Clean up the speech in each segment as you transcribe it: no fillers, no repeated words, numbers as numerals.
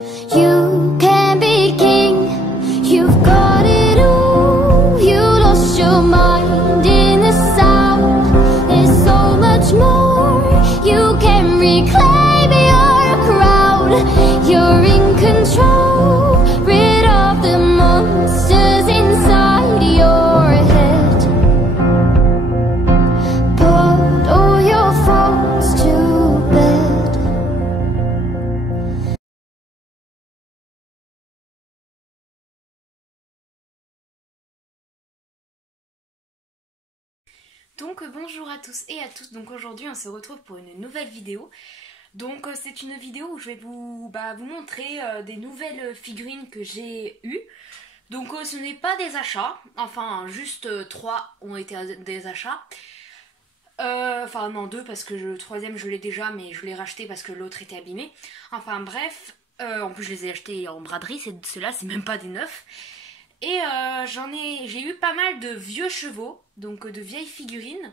You can be king, you've got it all. You lost your mind in the south. There's so much more. You can reclaim your crown. You're in control, rid of the monsters inside your head. Put all your faults to bed. Donc bonjour à tous et à toutes, donc aujourd'hui on se retrouve pour une nouvelle vidéo. Donc c'est une vidéo où je vais vous montrer des nouvelles figurines que j'ai eues. Donc ce n'est pas des achats, enfin juste 3 ont été des achats. Enfin non 2 parce que le troisième je l'ai déjà mais je l'ai racheté parce que l'autre était abîmé. Enfin bref, en plus je les ai achetés en braderie, ceux-là c'est même pas des neufs. Et j'ai eu pas mal de vieux chevaux, donc de vieilles figurines,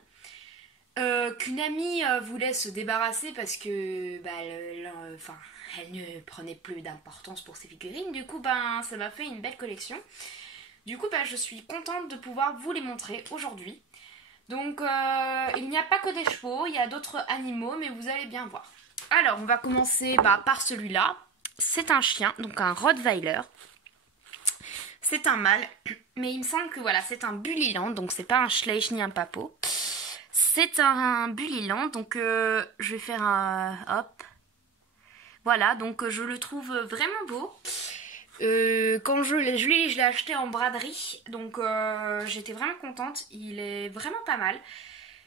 qu'une amie voulait se débarrasser parce que elle ne prenait plus d'importance pour ses figurines. Du coup, ça m'a fait une belle collection. Du coup, je suis contente de pouvoir vous les montrer aujourd'hui. Donc, il n'y a pas que des chevaux, il y a d'autres animaux, mais vous allez bien voir. Alors, on va commencer par celui-là. C'est un chien, donc un Rottweiler. C'est un mâle, mais il me semble que voilà, c'est un Bully-Land, donc c'est pas un Schleich ni un Papo. C'est un Bully-Land, donc je vais faire un hop. Voilà, donc je le trouve vraiment beau. Quand je l'ai acheté en braderie, donc j'étais vraiment contente. Il est vraiment pas mal.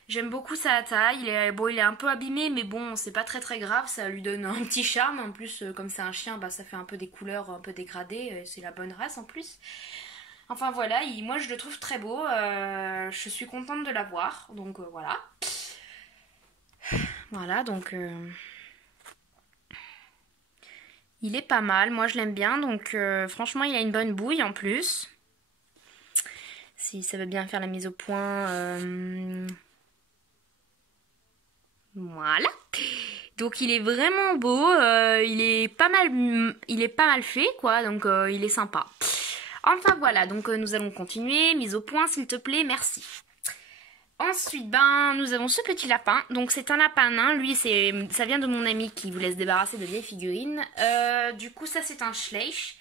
J'aime beaucoup sa taille, il est un peu abîmé mais bon c'est pas très grave, ça lui donne un petit charme. En plus comme c'est un chien ça fait un peu des couleurs un peu dégradées, c'est la bonne race en plus. Enfin voilà, moi je le trouve très beau, je suis contente de l'avoir, donc voilà. Voilà donc il est pas mal, moi je l'aime bien, donc franchement il a une bonne bouille en plus. Si ça veut bien faire la mise au point... Voilà. Donc il est vraiment beau, il est pas mal fait quoi, donc il est sympa. Enfin voilà, donc nous allons continuer. Mise au point s'il te plaît, merci. Ensuite, nous avons ce petit lapin. Donc c'est un lapin nain, lui ça vient de mon ami qui voulait se débarrasser de vieilles figurines. Du coup ça c'est un Schleich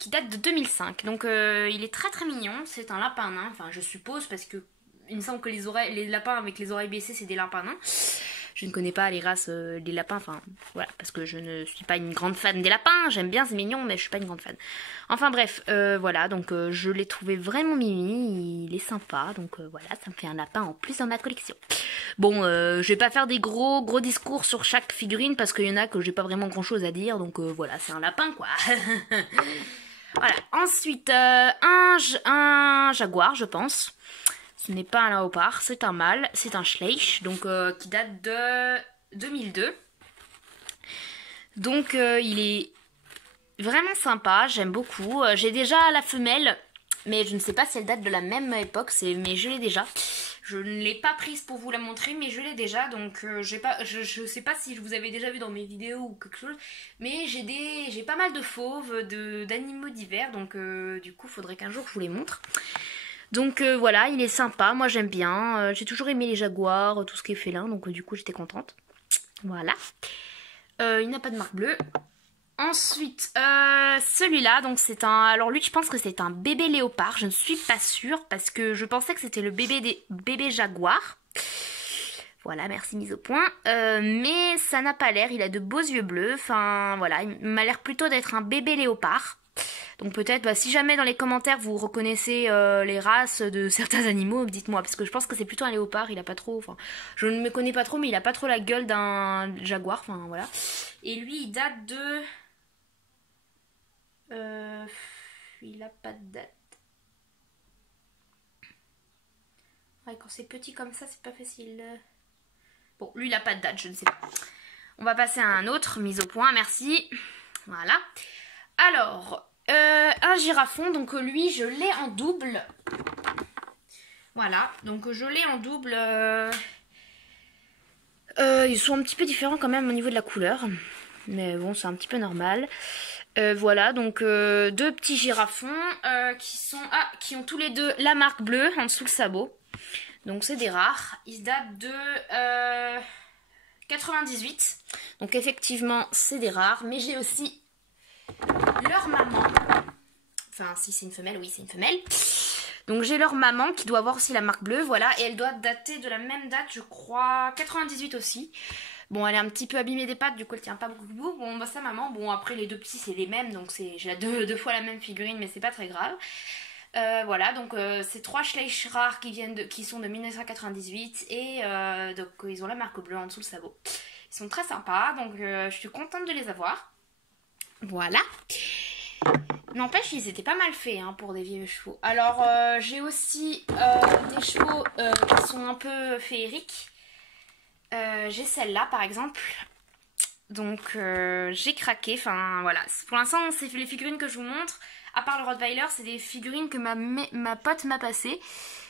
qui date de 2005. Donc il est très mignon, c'est un lapin nain, enfin je suppose parce que il me semble que les lapins avec les oreilles baissées, c'est des lapins nains. Je ne connais pas les races des lapins, enfin voilà, parce que je ne suis pas une grande fan des lapins. J'aime bien, c'est mignon, mais je suis pas une grande fan. Enfin bref, voilà, donc je l'ai trouvé vraiment mimi, il est sympa, donc voilà, ça me fait un lapin en plus dans ma collection. Bon, je vais pas faire des gros discours sur chaque figurine, parce qu'il y en a que j'ai pas vraiment grand chose à dire, donc voilà, c'est un lapin quoi. Voilà, ensuite, un jaguar, je pense. Ce n'est pas un léopard, c'est un mâle, c'est un Schleich, donc qui date de 2002. Donc il est vraiment sympa, j'aime beaucoup. J'ai déjà la femelle, mais je ne sais pas si elle date de la même époque, mais je l'ai déjà. Je ne l'ai pas prise pour vous la montrer, mais je l'ai déjà, donc je sais pas si vous avez déjà vu dans mes vidéos ou quelque chose, mais j'ai pas mal de fauves, d'animaux divers, donc du coup il faudrait qu'un jour je vous les montre. Donc voilà, il est sympa, moi j'aime bien, j'ai toujours aimé les jaguars, tout ce qui est félin, donc du coup j'étais contente. Voilà, il n'a pas de marque bleue. Ensuite, celui-là, donc c'est un... Alors lui je pense que c'est un bébé léopard, je ne suis pas sûre, parce que je pensais que c'était le bébé jaguar. Voilà, merci, mise au point. Mais ça n'a pas l'air, il a de beaux yeux bleus, enfin voilà, il m'a l'air plutôt d'être un bébé léopard. Donc peut-être, si jamais dans les commentaires vous reconnaissez les races de certains animaux, dites-moi, parce que je pense que c'est plutôt un léopard, il a pas trop, enfin, je ne me connais pas trop, mais il a pas trop la gueule d'un jaguar, enfin voilà. Et lui, il date de... il a pas de date. Ouais, quand c'est petit comme ça, c'est pas facile. Bon, lui, il a pas de date, je ne sais pas. On va passer à un autre, mise au point, merci. Voilà. Alors... un girafon, donc lui je l'ai en double. Voilà, donc je l'ai en double. Ils sont un petit peu différents quand même au niveau de la couleur. mais bon, c'est un petit peu normal. Voilà, donc deux petits girafons qui ont tous les deux la marque bleue en dessous le sabot. Donc c'est des rares. Ils datent de 98. Donc effectivement, c'est des rares. Mais j'ai aussi leur maman. Enfin, si c'est une femelle, oui, c'est une femelle. Donc j'ai leur maman qui doit avoir aussi la marque bleue, voilà. Et elle doit dater de la même date, je crois, 98 aussi. Bon, elle est un petit peu abîmée des pattes, du coup elle tient pas beaucoup. Bon, bah sa maman, bon après les deux petits c'est les mêmes, donc j'ai deux fois la même figurine, mais c'est pas très grave. Voilà, donc c'est 3 Schleich rares qui sont de 1998 et donc ils ont la marque bleue en dessous le sabot. Ils sont très sympas, donc je suis contente de les avoir. Voilà. N'empêche, ils étaient pas mal faits hein, pour des vieux chevaux. Alors j'ai aussi des chevaux qui sont un peu féeriques. J'ai celle-là par exemple, donc j'ai craqué, enfin voilà, pour l'instant c'est les figurines que je vous montre, à part le Rottweiler, c'est des figurines que ma pote m'a passées.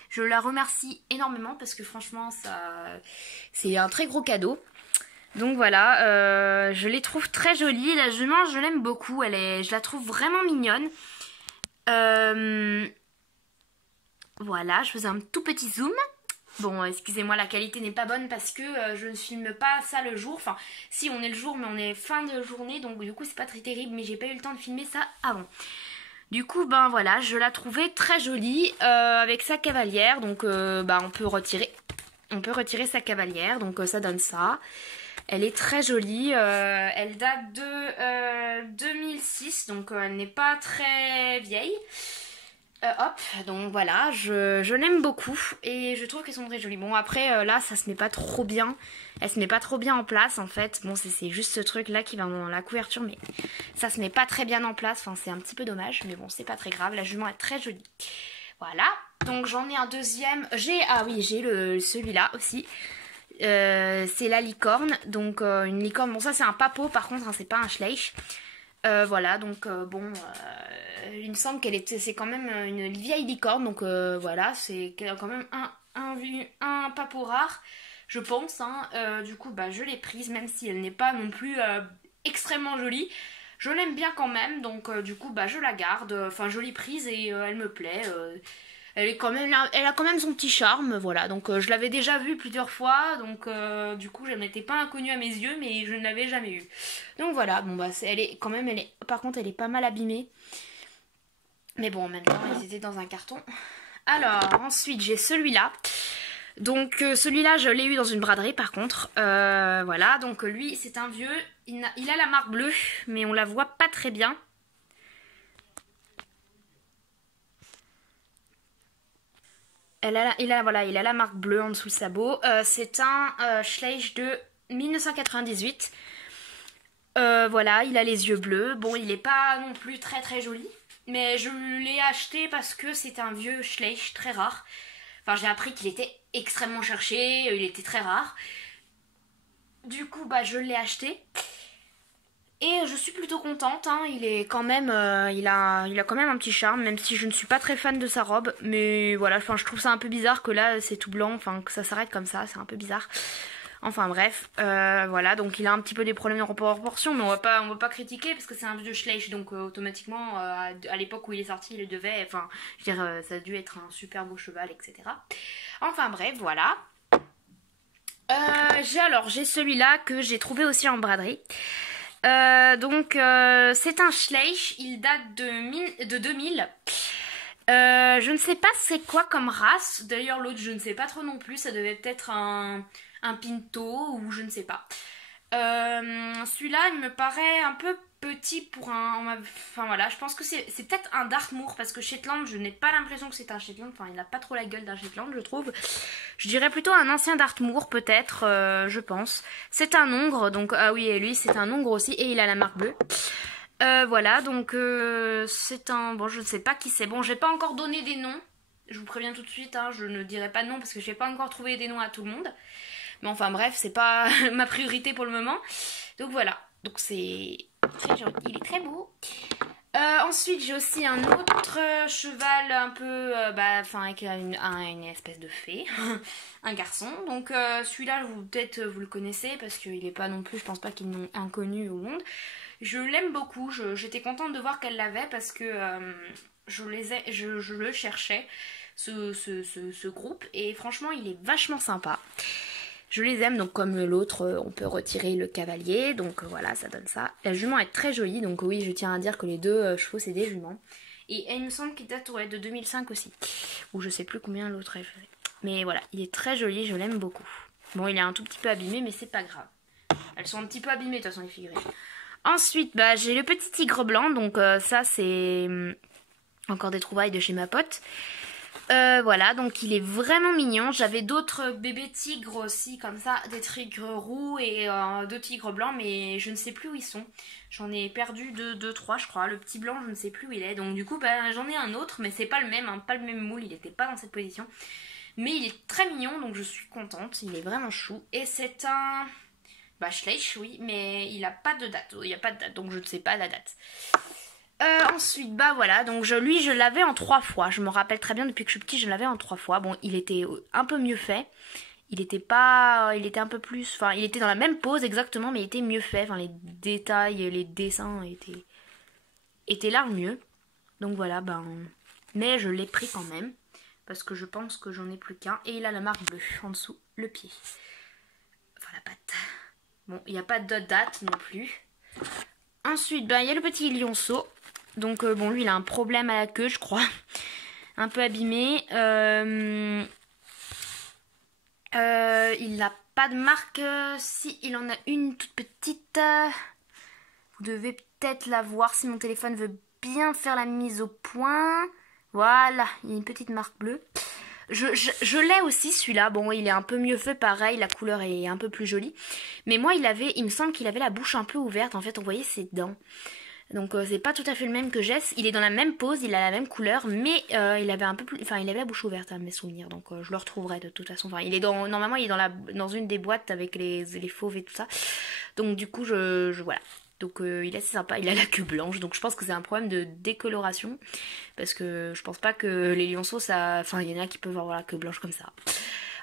Je la remercie énormément parce que franchement c'est un très gros cadeau. Donc voilà, je les trouve très jolies, la jument je l'aime beaucoup, je la trouve vraiment mignonne. Voilà, je faisais un tout petit zoom. Bon, excusez-moi, la qualité n'est pas bonne parce que je ne filme pas ça le jour. Enfin, si, on est le jour, mais on est fin de journée. Donc, du coup, c'est pas très terrible. Mais j'ai pas eu le temps de filmer ça avant. Du coup, ben voilà, je la trouvais très jolie avec sa cavalière. Donc, on peut retirer sa cavalière. Donc, ça donne ça. Elle est très jolie. Elle date de 2006. Donc, elle n'est pas très vieille. Hop, donc voilà, je l'aime beaucoup et je trouve qu'elles sont très jolies. Bon après là ça se met pas trop bien, elle se met pas trop bien en place en fait. Bon c'est juste ce truc là qui va dans la couverture mais ça se met pas très bien en place, enfin c'est un petit peu dommage mais bon c'est pas très grave, la jument est très jolie. Voilà, donc j'en ai un deuxième, j'ai celui-là aussi. C'est la licorne, donc une licorne, bon ça c'est un papot par contre, hein, c'est pas un Schleich. Voilà, donc il me semble c'est quand même une vieille licorne, donc voilà, c'est quand même un papot rare, je pense, hein. Du coup, je l'ai prise, même si elle n'est pas non plus extrêmement jolie. Je l'aime bien quand même, donc du coup, je la garde, enfin, jolie prise et elle me plaît. Elle a quand même son petit charme, voilà. Donc je l'avais déjà vue plusieurs fois, donc du coup je n'étais pas inconnue à mes yeux, mais je ne l'avais jamais eue. Donc voilà, bon par contre elle est pas mal abîmée. Mais bon en même temps ils étaient dans un carton. Alors ensuite j'ai celui-là. Donc celui-là je l'ai eu dans une braderie par contre. Voilà, donc lui c'est un vieux, il a la marque bleue, mais on la voit pas très bien. Il a la marque bleue en dessous le sabot. C'est un Schleich de 1998. Voilà, il a les yeux bleus. Bon, il n'est pas non plus très très joli. Mais je l'ai acheté parce que c'est un vieux Schleich très rare. Enfin, j'ai appris qu'il était extrêmement cherché. Il était très rare. Du coup, je l'ai acheté. Et je suis plutôt contente, hein. Il est quand même, il a quand même un petit charme, même si je ne suis pas très fan de sa robe. Mais voilà, enfin, je trouve ça un peu bizarre que là c'est tout blanc, enfin que ça s'arrête comme ça, c'est un peu bizarre. Enfin bref, voilà, donc il a un petit peu des problèmes de proportion, mais on va pas critiquer parce que c'est un vieux Schleich, donc automatiquement à l'époque où il est sorti, il devait, enfin, je veux dire, ça a dû être un super beau cheval, etc. Enfin bref, voilà. J'ai celui-là que j'ai trouvé aussi en braderie. Donc c'est un Schleich, il date de 2000. Je ne sais pas c'est quoi comme race. D'ailleurs l'autre je ne sais pas trop non plus. Ça devait peut-être un Pinto ou je ne sais pas. Celui-là il me paraît un peu petit pour un... Enfin voilà, je pense que c'est peut-être un Dartmoor parce que Shetland, je n'ai pas l'impression que c'est un Shetland. Enfin il n'a pas trop la gueule d'un Shetland je trouve. Je dirais plutôt un ancien Dartmoor peut-être, je pense. C'est un Hongre, donc ah oui et lui c'est un Hongre aussi et il a la marque bleue. Voilà donc c'est un... Bon je ne sais pas qui c'est. Bon j'ai pas encore donné des noms. Je vous préviens tout de suite, hein, je ne dirai pas de nom parce que j'ai pas encore trouvé des noms à tout le monde. Mais enfin bref, c'est pas ma priorité pour le moment. Donc voilà, donc c'est très joli, il est très beau. Ensuite j'ai aussi un autre cheval un peu avec une espèce de fée, un garçon. Donc celui-là peut-être vous le connaissez parce qu'il n'est pas non plus, je pense pas qu'il est inconnu au monde. Je l'aime beaucoup, j'étais contente de voir qu'elle l'avait parce que je le cherchais, ce groupe, et franchement il est vachement sympa. Je les aime, donc comme l'autre, on peut retirer le cavalier, donc voilà, ça donne ça. La jument est très jolie, donc oui, je tiens à dire que les deux chevaux, c'est des juments. Et il me semble qu'il date de 2005 aussi, ou je sais plus combien l'autre est. Mais voilà, il est très joli, je l'aime beaucoup. Bon, il est un tout petit peu abîmé, mais c'est pas grave. Elles sont un petit peu abîmées, de toute façon, les figurines. Ensuite, j'ai le petit tigre blanc, donc ça, c'est encore des trouvailles de chez ma pote. Voilà, donc il est vraiment mignon. J'avais d'autres bébés tigres aussi, comme ça, des tigres roux et deux tigres blancs, mais je ne sais plus où ils sont. J'en ai perdu deux, trois, je crois. Le petit blanc, je ne sais plus où il est. Donc du coup, j'en ai un autre, mais c'est pas le même, hein, pas le même moule, il n'était pas dans cette position. Mais il est très mignon, donc je suis contente. Il est vraiment chou. Et c'est un Schleich, oui, mais il n'a pas de date. Il n'y a pas de date, donc je ne sais pas la date. Ensuite, voilà, donc lui je l'avais en 3 fois. Je me rappelle très bien, depuis que je suis petite, je l'avais en 3 fois. Bon, il était un peu mieux fait. Il était un peu plus, il était dans la même pose exactement, mais il était mieux fait. Enfin, les détails, les dessins étaient là mieux. Donc voilà, mais je l'ai pris quand même. Parce que je pense que j'en ai plus qu'un. Et il a la marque bleue en dessous, le pied. Enfin, la patte. Bon, il n'y a pas de date non plus. Ensuite, il y a le petit lionceau. Donc, lui, il a un problème à la queue, je crois. Un peu abîmé. Il n'a pas de marque. Si, il en a une toute petite. Vous devez peut-être la voir si mon téléphone veut bien faire la mise au point. Voilà, il y a une petite marque bleue. Je l'ai aussi celui-là. Bon, il est un peu mieux fait, pareil, la couleur est un peu plus jolie. Mais moi, il me semble qu'il avait la bouche un peu ouverte. En fait, on voyait ses dents. Donc c'est pas tout à fait le même que Jess. Il est dans la même pose, il a la même couleur, mais il avait un peu plus, il avait la bouche ouverte à mes souvenirs. Donc je le retrouverai de toute façon. Il est normalement il est dans une des boîtes avec les fauves et tout ça. Donc du coup voilà. Donc il est assez sympa, il a la queue blanche, donc je pense que c'est un problème de décoloration. Parce que je pense pas que les lionceaux, il y en a qui peuvent avoir la queue blanche comme ça.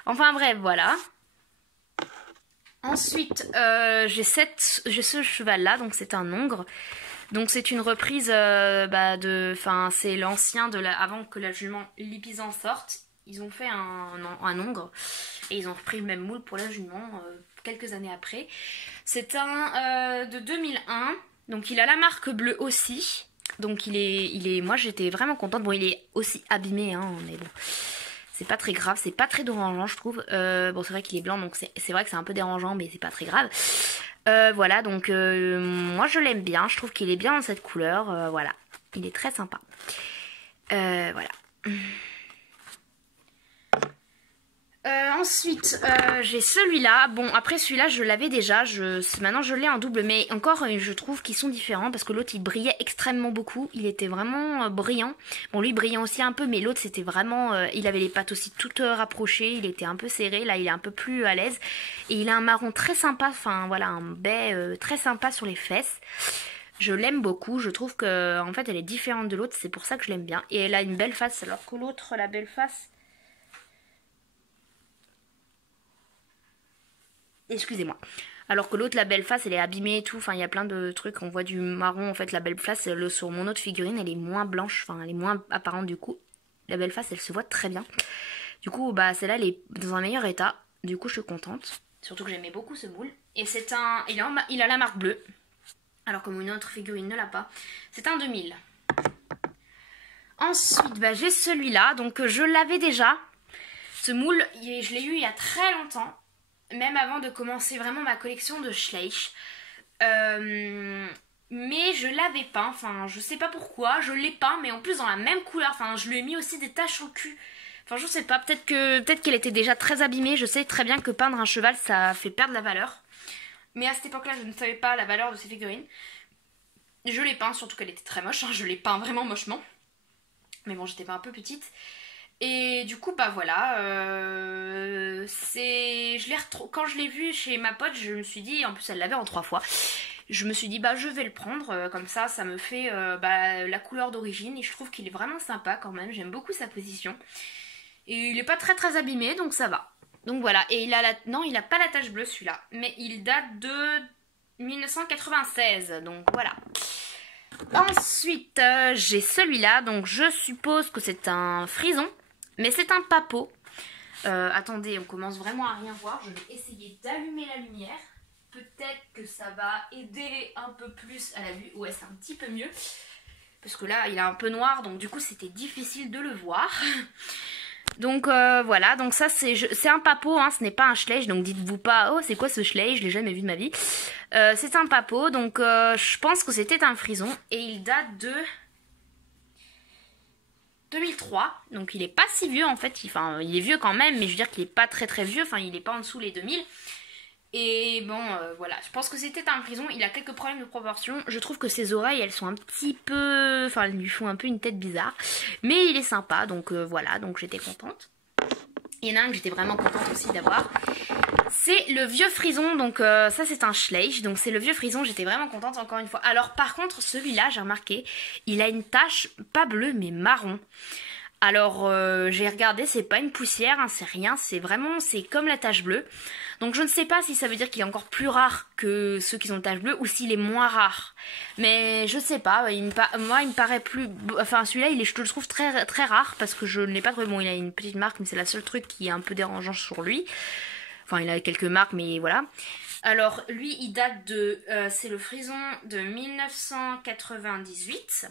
Enfin bref, voilà. Ensuite, j'ai ce cheval là, donc c'est un hongre. Donc c'est une reprise c'est l'ancien avant que la jument Lipizzan sorte. Ils ont fait un hongre et ils ont repris le même moule pour la jument quelques années après. C'est un de 2001, donc il a la marque bleue aussi. Donc moi j'étais vraiment contente. Bon, il est aussi abîmé, hein, mais bon, c'est pas très grave, c'est pas très dérangeant je trouve. Bon, c'est vrai qu'il est blanc, donc c'est vrai que c'est un peu dérangeant, mais c'est pas très grave. Voilà, donc moi je l'aime bien, je trouve qu'il est bien dans cette couleur, voilà, il est très sympa. Voilà. Ensuite, j'ai celui-là. Bon, après celui-là, je l'avais déjà. Maintenant, je l'ai en double. Mais encore, je trouve qu'ils sont différents. Parce que l'autre, il brillait extrêmement beaucoup. Il était vraiment brillant. Bon, lui, brillant aussi un peu. Mais l'autre, c'était vraiment... il avait les pattes aussi toutes rapprochées. Il était un peu serré. Là, il est un peu plus à l'aise. Et il a un marron très sympa. Enfin, voilà, un bai très sympa sur les fesses. Je l'aime beaucoup. Je trouve que en fait, elle est différente de l'autre. C'est pour ça que je l'aime bien. Et elle a une belle face. Alors que l'autre, la belle face... Excusez-moi. Alors que l'autre, la belle face, elle est abîmée et tout. Enfin, il y a plein de trucs. On voit du marron. En fait, la belle face, sur mon autre figurine, elle est moins blanche. Enfin, elle est moins apparente du coup. La belle face, elle se voit très bien. Du coup, celle-là, elle est dans un meilleur état. Du coup, je suis contente. Surtout que j'aimais beaucoup ce moule. Et c'est un... Il a la marque bleue. Alors que mon autre figurine ne l'a pas. C'est un 2000. Ensuite, j'ai celui-là. Donc, je l'avais déjà. Ce moule, je l'ai eu il y a très longtemps. Même avant de commencer vraiment ma collection de Schleich. Mais je l'avais peint, enfin je sais pas pourquoi, je l'ai peint mais en plus dans la même couleur, enfin je lui ai mis aussi des taches au cul. Enfin je sais pas, peut-être qu'elle était déjà très abîmée, je sais très bien que peindre un cheval ça fait perdre la valeur. Mais à cette époque-là je ne savais pas la valeur de ces figurines. Je l'ai peint, surtout qu'elle était très moche, hein, je l'ai peint vraiment mochement. Mais bon, j'étais pas un peu petite. Et du coup, voilà, quand je l'ai vu chez ma pote, je me suis dit, en plus elle l'avait en 3 fois, je me suis dit bah je vais le prendre, comme ça ça me fait la couleur d'origine et je trouve qu'il est vraiment sympa quand même, j'aime beaucoup sa position. Et il est pas très très abîmé donc ça va. Donc voilà, et non il a pas la tache bleue celui-là, mais il date de 1996, donc voilà. Ensuite j'ai celui-là, donc je suppose que c'est un frison, mais c'est un papot. Attendez, on commence vraiment à rien voir, je vais essayer d'allumer la lumière. Peut-être que ça va aider un peu plus à la vue. Ouais, c'est un petit peu mieux. Parce que là, il est un peu noir, donc du coup, c'était difficile de le voir. Donc voilà, donc ça, c'est un papot, hein, ce n'est pas un schleich. Donc dites-vous pas, oh, c'est quoi ce schleich? Je l'ai jamais vu de ma vie. C'est un papot, donc je pense que c'était un frison. Et il date de 2003. Donc il est pas si vieux en fait. Enfin, il est vieux quand même, mais je veux dire qu'il est pas très très vieux. Enfin, il est pas en dessous les 2000. Et bon, voilà, je pense que c'était un frison, il a quelques problèmes de proportion. Je trouve que ses oreilles, elles sont un petit peu... Enfin, elles lui font un peu une tête bizarre. Mais il est sympa, donc voilà, donc j'étais contente. Il y en a un que j'étais vraiment contente aussi d'avoir. C'est le vieux frison, donc ça c'est un schleich. Donc c'est le vieux frison, j'étais vraiment contente encore une fois. Alors par contre, celui-là, j'ai remarqué, il a une tache pas bleue, mais marron. Alors j'ai regardé, c'est pas une poussière, hein, c'est rien, c'est comme la tache bleue. Donc je ne sais pas si ça veut dire qu'il est encore plus rare que ceux qui ont une tache bleue ou s'il est moins rare. Mais je sais pas, moi il me paraît plus... Enfin celui-là je le trouve très, très rare parce que je ne l'ai pas trouvé. Bon, il a une petite marque mais c'est la seule truc qui est un peu dérangeant sur lui. Enfin il a quelques marques mais voilà. Alors lui il date de... c'est le frison de 1998.